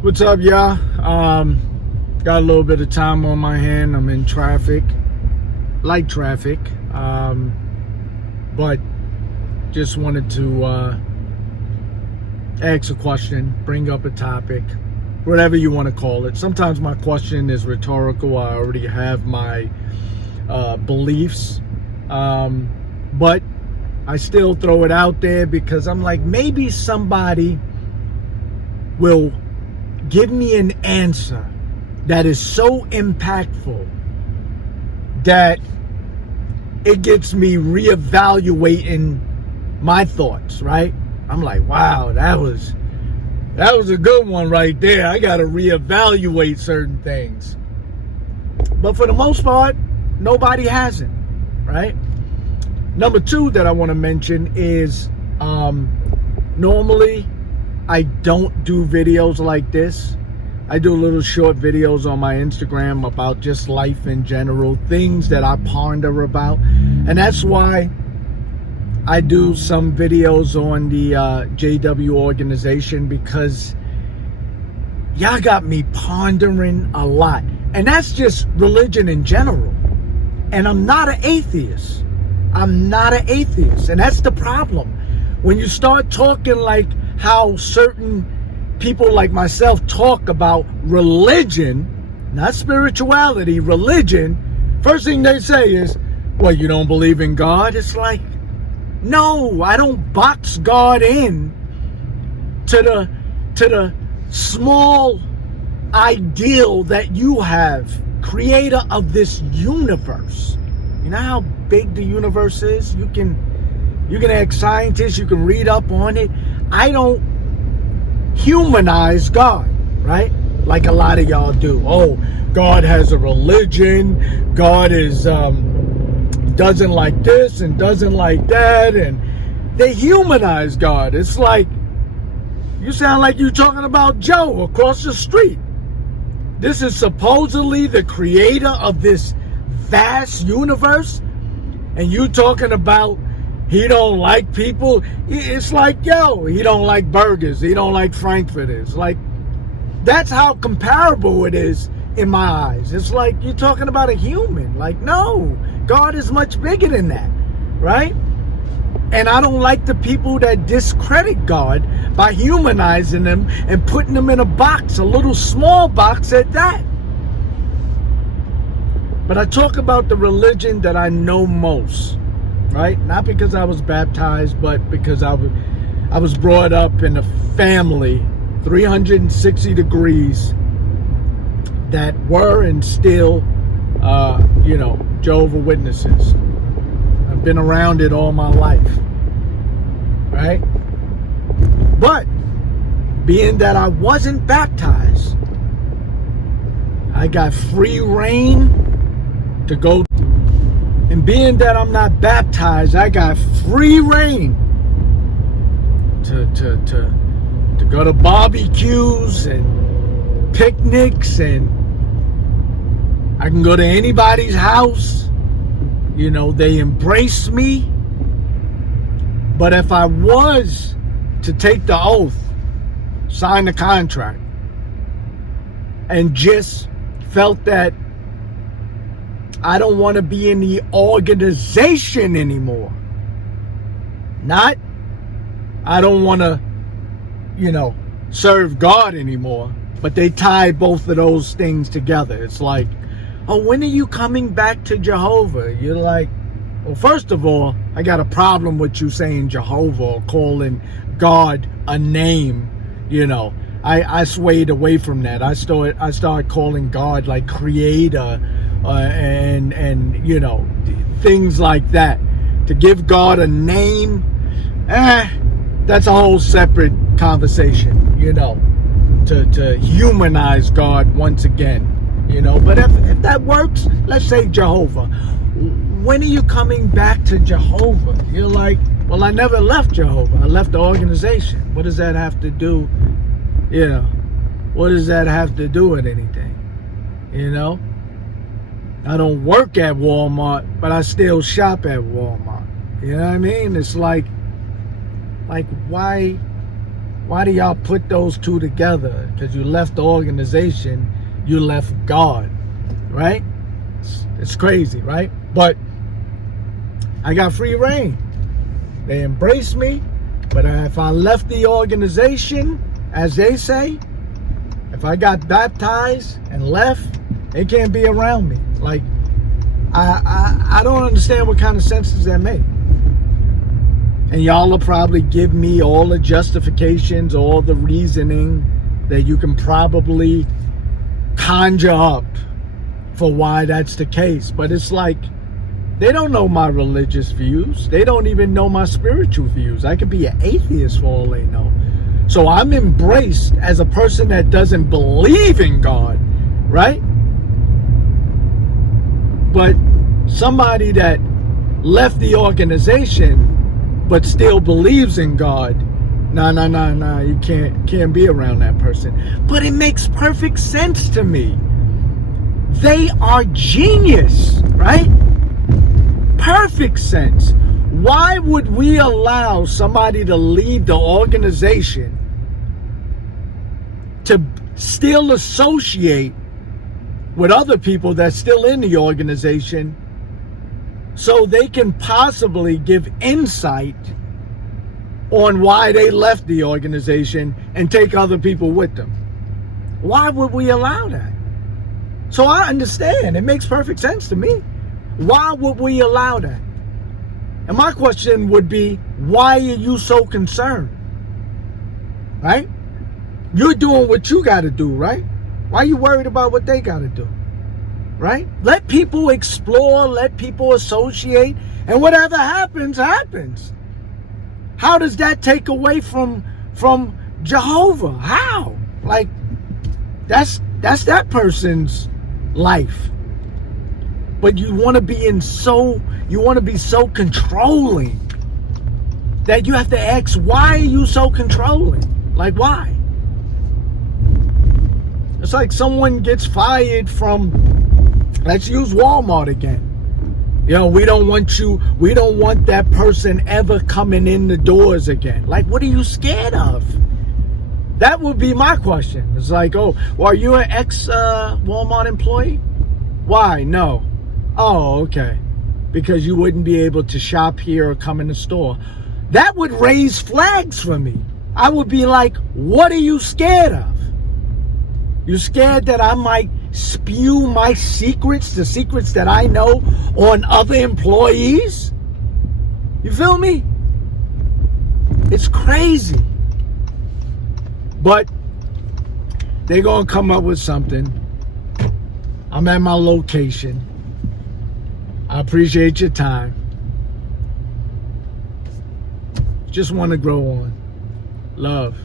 What's up, y'all? Got a little bit of time on my hand. I'm in traffic, light traffic, but just wanted to ask a question, bring up a topic, whatever you want to call it. Sometimes my question is rhetorical. I already have my beliefs, but I still throw it out there because I'm like, maybe somebody will give me an answer that is so impactful that it gets me reevaluating my thoughts, right? I'm like, wow, that was a good one right there. I got to reevaluate certain things. But for the most part, nobody hasn't, right? Number two that I want to mention is normally I don't do videos like this. I do little short videos on my Instagram about just life in general, things that I ponder about. And that's why I do some videos on the JW organization, because y'all got me pondering a lot. And that's just religion in general. And I'm not an atheist. I'm not an atheist. And that's the problem. When you start talking like how certain people like myself talk about religion, not spirituality, religion, first thing they say is, well, you don't believe in God? It's like, no, I don't box God in to the small ideal that you have, creator of this universe. You know how big the universe is? You can ask scientists, you can read up on it. I don't humanize God, right? Like a lot of y'all do. Oh, God has a religion. God is doesn't like this and doesn't like that, and they humanize God. It's like you sound like you're talking about Joe across the street. This is supposedly the creator of this vast universe, and you talking about he don't like people. It's like, yo, he don't like burgers. He don't like frankfurters. Like, that's how comparable it is in my eyes. It's like you're talking about a human. Like, no, God is much bigger than that, right? And I don't like the people that discredit God by humanizing them and putting them in a box, a little small box at that. But I talk about the religion that I know most. Right? Not because I was baptized, but because I was brought up in a family 360 degrees that were and still, Jehovah Witnesses. I've been around it all my life. Right? But being that I wasn't baptized, I got free reign to go. And being that I'm not baptized, I got free reign to go to barbecues and picnics, and I can go to anybody's house. You know, they embrace me. But if I was to take the oath, sign the contract, and just felt that I don't want to be in the organization anymore. Not, I don't want to, serve God anymore. But they tie both of those things together. It's like, oh, when are you coming back to Jehovah? You're like, well, first of all, I got a problem with you saying Jehovah or calling God a name. I swayed away from that. I started calling God like creator. And things like that. To give God a name, that's a whole separate conversation, to humanize God once again, but if that works, let's say Jehovah. When are you coming back to Jehovah? You're like, well, I never left Jehovah. I left the organization. What does that have to do, what does that have to do with anything, I don't work at Walmart, but I still shop at Walmart. You know what I mean? It's like why Why do y'all put those two together? Because you left the organization, you left God, right? It's crazy, right? But I got free reign. They embraced me, but if I left the organization, as they say, if I got baptized and left, they can't be around me. Like, I don't understand what kind of sense does that make. And y'all will probably give me all the justifications, all the reasoning that you can probably conjure up for why that's the case. But it's like, they don't know my religious views. They don't even know my spiritual views. I could be an atheist for all they know. So I'm embraced as a person that doesn't believe in God, right? But somebody that left the organization but still believes in God, nah, you can't be around that person. But it makes perfect sense to me. They are genius, right? Perfect sense. Why would we allow somebody to leave the organization to still associate with other people that's still in the organization so they can possibly give insight on why they left the organization and take other people with them? Why would we allow that? So I understand. It makes perfect sense to me. Why would we allow that? And my question would be, why are you so concerned? Right? You're doing what you got to do, right? Why are you worried about what they got to do? Right? Let people explore, let people associate, and whatever happens, happens. How does that take away from Jehovah? How? Like, that's that person's life. But you want to be so controlling that you have to ask, why are you so controlling? Like, why? It's like someone gets fired from, let's use Walmart again. You know, we don't want that person ever coming in the doors again. Like, what are you scared of? That would be my question. It's like, oh, well, are you an ex-Walmart employee? Why? No. Oh, okay. Because you wouldn't be able to shop here or come in the store. That would raise flags for me. I would be like, what are you scared of? You scared that I might spew my secrets, the secrets that I know, on other employees? You feel me? It's crazy. But they're going to come up with something. I'm at my location. I appreciate your time. Just want to grow on. Love.